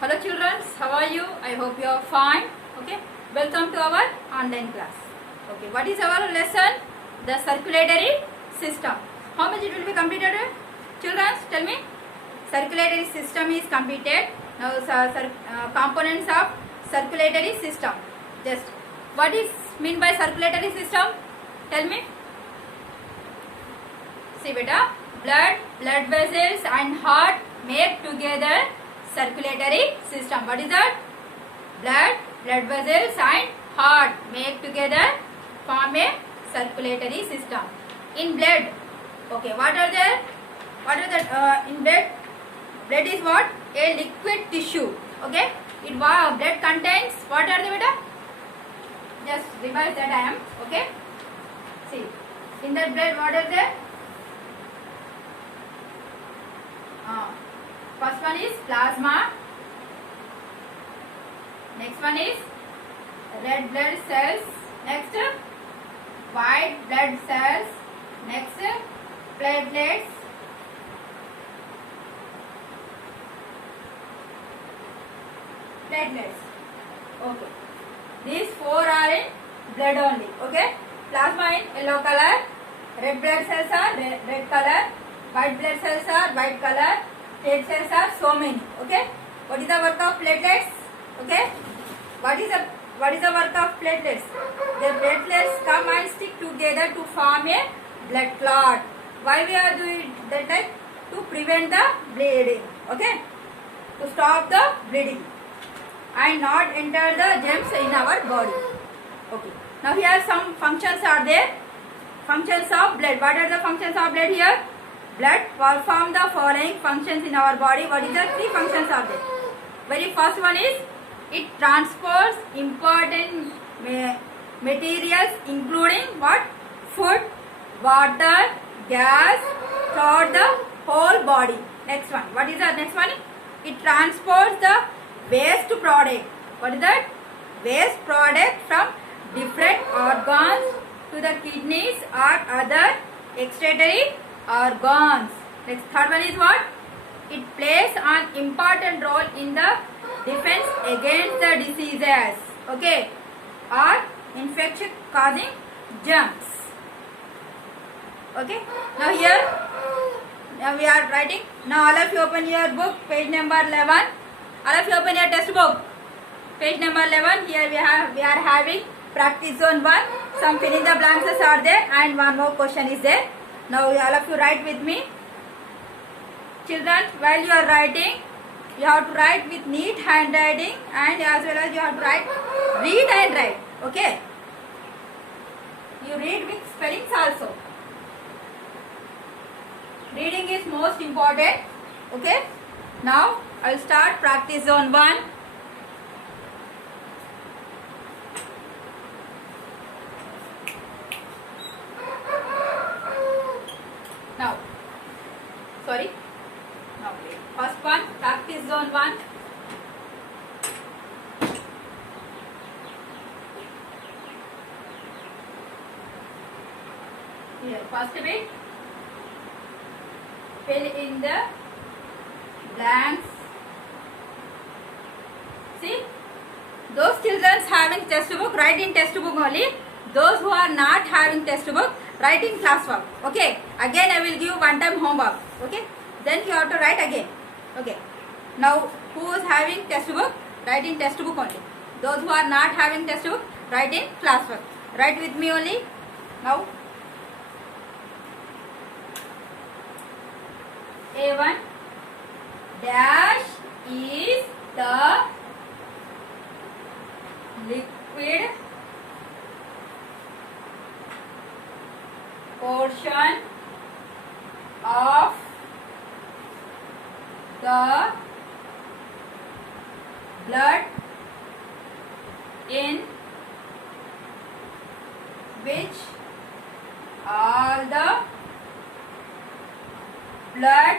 Hello children, how are you? I hope you are fine. Okay, welcome to our online class. Okay, what is our lesson? The circulatory system. How much it will be completed? Children, tell me. Circulatory system is completed. Now, components of circulatory system. Just what is mean by circulatory system? Tell me. See, beta, blood vessels and heart make together circulatory system. What is that? Blood vessels and heart make together form a circulatory system. In blood, okay, what are there? What are that in blood? Blood is what? A liquid tissue. Okay, blood contains what are the beta? Just revise that I am. Okay, see, in that blood what are there? First one is plasma. Next one is red blood cells. Next, white blood cells. Next, platelets. Okay. These four are in blood only. Okay. Plasma in yellow color. Red blood cells are red color. White blood cells are white color. Platelet cells are so many. Okay. What is the work of platelets? Okay. What is the work of platelets? The platelets come and stick together to form a blood clot. Why we are doing that? Like to prevent the bleeding. Okay. To stop the bleeding and not enter the germs in our body. Okay. Now here some functions are there. Functions of blood. What are the functions of blood here? Blood perform the following functions in our body. What is the three functions of it? Very first one is it transports important materials including what? Food, water, gas throughout the whole body. Next one. What is the next one? It transports the waste product. What is that? Waste product from different organs to the kidneys or other excretory organs. Next, third one is what? It plays an important role in the defense against the diseases, okay, or infection causing germs. Okay. Now here, now we are writing. Now all of you open your book, page number 11. All of you open your textbook, page number 11. Here we are having practice zone 1. Some fill in the blanks are there, and one more question is there. Now all of you write with me. Children, while you are writing, you have to write with neat handwriting, and as well as you have to read and write. Okay. You read with spellings also. Reading is most important. Okay. Now I will start practice zone 1. Now, sorry. Now, first one, practice zone 1. Here, first bit. Fill in the blanks. See, those children having textbook, write in textbook only. Those who are not having textbook, write in classwork. Okay. Again, I will give one time homework. Okay. Then you have to write again. Okay. Now, who is having textbook, write in textbook only. Those who are not having textbook, write in classwork. Write with me only. Now, A1 dash is the liquid portion of the blood in which all the blood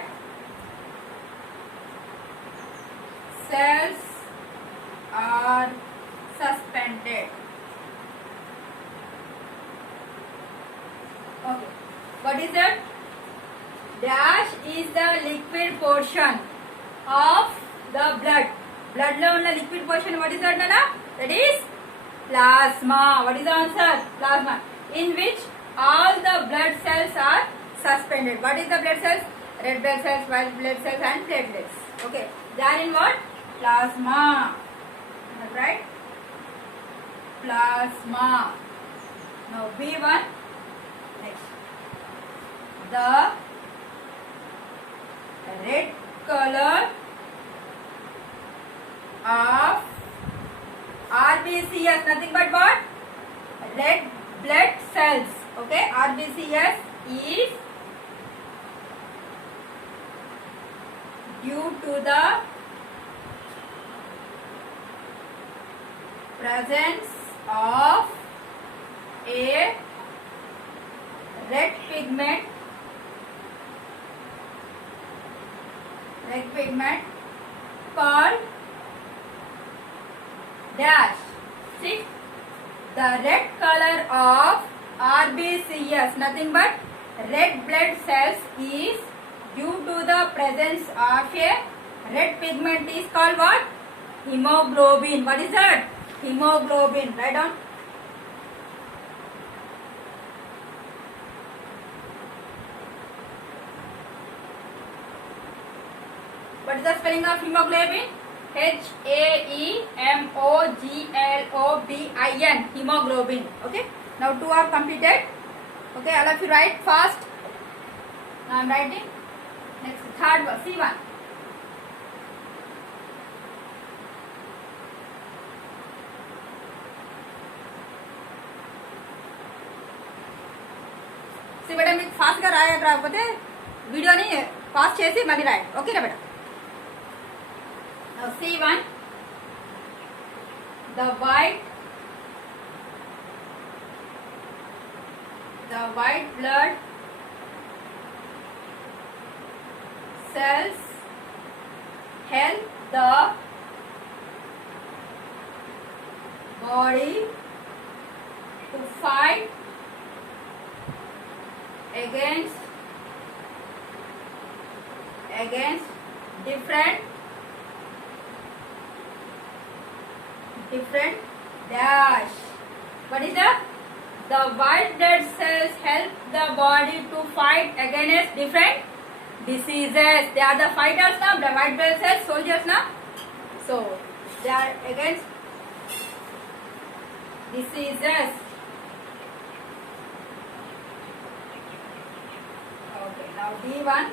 cells are suspended. Okay. What is that? Dash is the liquid portion of the blood. blood lo unna liquid portion, what is that, Nana? That is plasma. What is the answer? Plasma. In which all the blood cells are suspended. What is the blood cells? Red blood cells, white blood cells and platelets. Okay. They are in what? Plasma. Right? Plasma. Now B1. Next. The red color of RBCS, nothing but what? Red blood cells. Okay, RBCS is due to the presence of a red pigment called dash. See, the red color of RBCS, nothing but red blood cells, is due to the presence of a red pigment is called what? Hemoglobin. What is that? Hemoglobin. Write down. What is the spelling of hemoglobin? HAEMOGLOBIN. Hemoglobin. Okay. Now 2 are completed. Okay. All of you write fast. Now I am writing. Next, third one. C1. See, beta, మీకు fast గా రాయకపోతే వీడియోని pass చేసి మళ్ళీ రాయండి. ఓకేనా బేటా? Now C1, the white blood cells help the body to fight against different dash. What is that? The white blood cells help the body to fight against different diseases. They are the fighters now. The white blood cells, soldiers now. So they are against diseases. Okay. Now D1.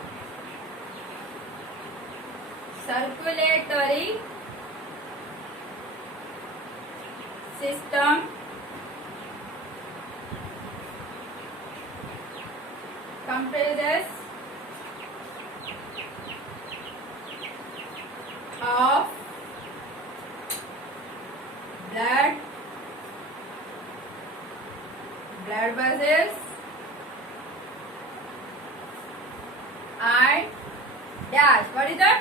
Circulatory system comprises of blood vessels and dash. What is that?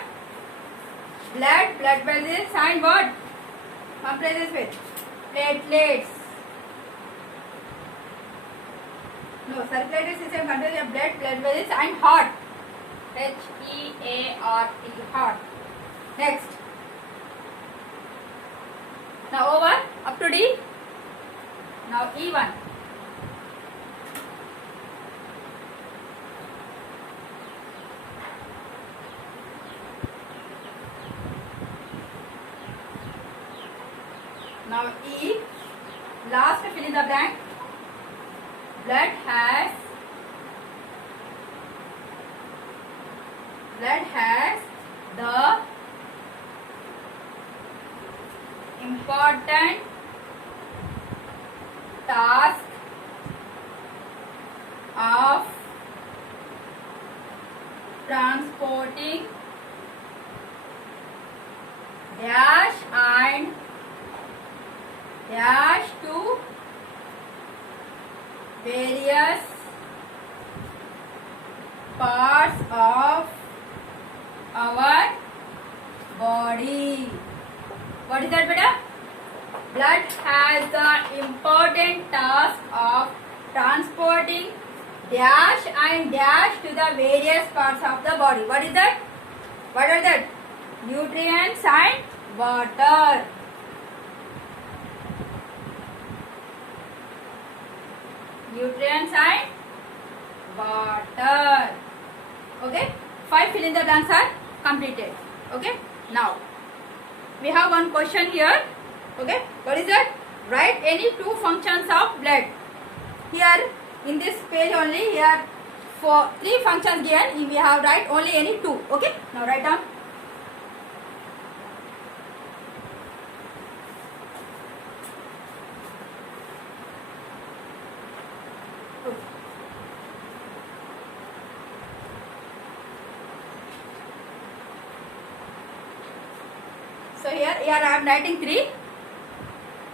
Blood vessels and what? Comprises with platelets. No, circulatory system contains of blood vessels and heart. HEART, heart. Next. Now over, up to D. Now E1. Now E, last fill in the blank. Blood has the important task of transporting dash and dash to various parts of our body. What is that, beta? Blood has the important task of transporting dash and dash to the various parts of the body. What is that? What are that? Nutrients and water. Nutrients and water. Okay, 5 fill in the blanks are completed. Okay, now we have one question here. Okay, what is that? Write any two functions of blood. Here in this page only, here for 3 functions given, we have write only any 2. Okay, now write down. So here I am writing 3.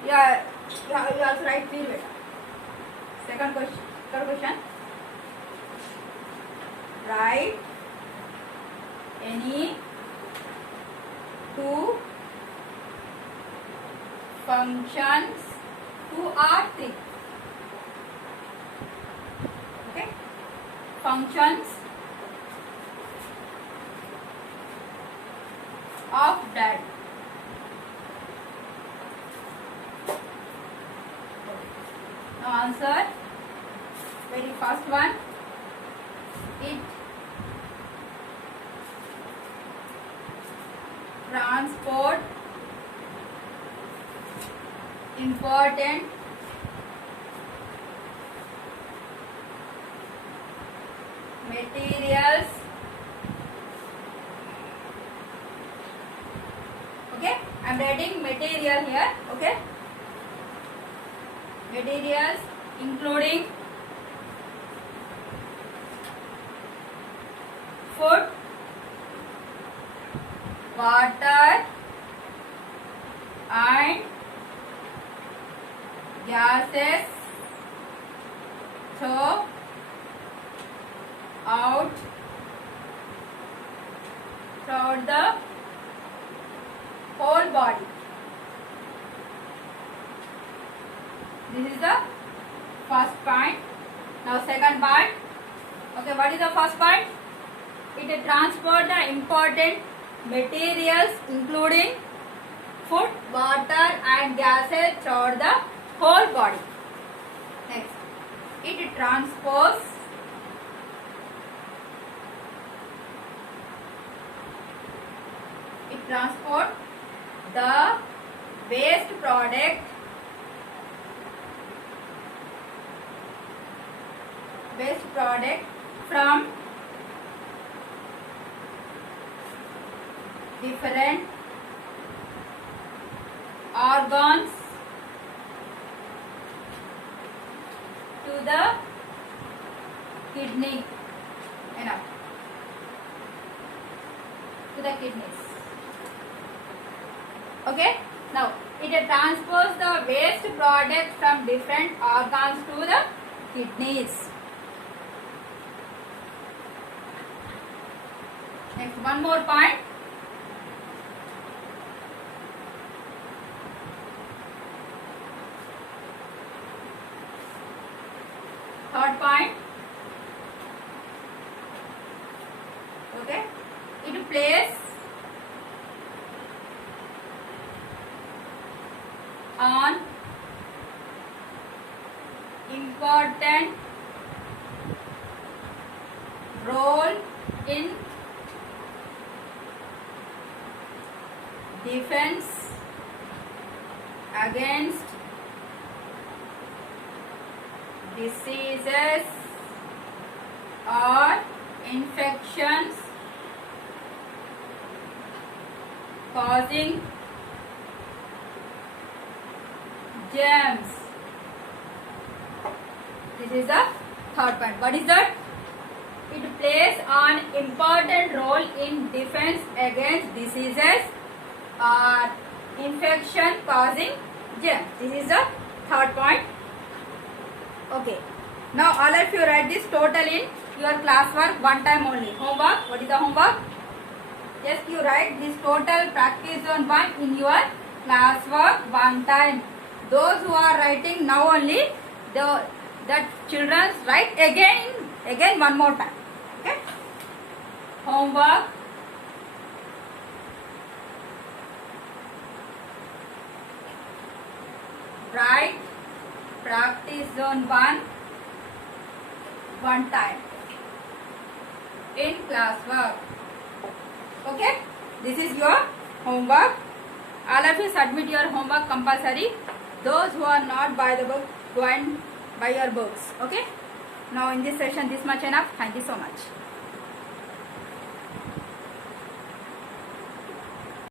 Yeah, you also write 3. Second question. Third question. Write any 2 functions, 2 or 3. Okay. Functions of blood. Now answer. Very first one. It transport important materials. Okay, I am writing material here. Okay, materials including food, water and gases throughout the whole body. This is the first point. Now second part. Okay, what is the first part? It transports the important materials including food, water and gases throughout the whole body. Next, it transports the waste product from different organs to the kidney. Enough. To the kidneys. Okay. Now it transports the waste product from different organs to the kidneys. Next, one more point. Third point. Okay. It plays an important role in defense against diseases or infections causing germs. This is the third point. What is that? It plays an important role in defense against diseases or infection causing germs. This is the third point. Okay. Now all of you write this total in your classwork one time only. Homework. What is the homework? Just you write this total practice zone 1 in your classwork one time. Those who are writing now only, that children write again one more time. Okay. Homework write practice zone 1 time in classwork. Okay, this is your homework. All of you submit your homework compulsory. Those who are not by the book, go and buy your books. Okay, now in this session this much enough. Thank you so much.